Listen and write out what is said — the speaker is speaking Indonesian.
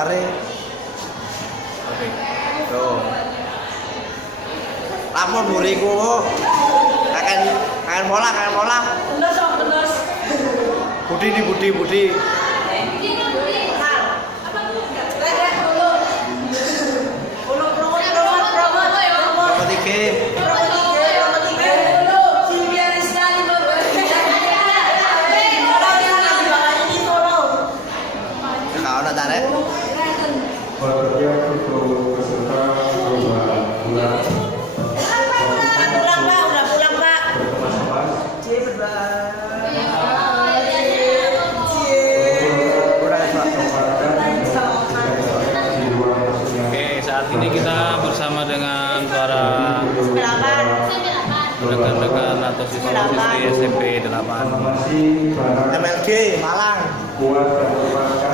lari. Oke. Tuh. Lamun buriku. Kaken bola. Bener. Budi. Nomor 3. Kau nak tarik? Berarti untuk peserta perubahan bulan Oke, saat ini kita bersama dengan para rekan-rekan atau siswa-siswi SMP 8. MLG Malang. kuat dan berbakat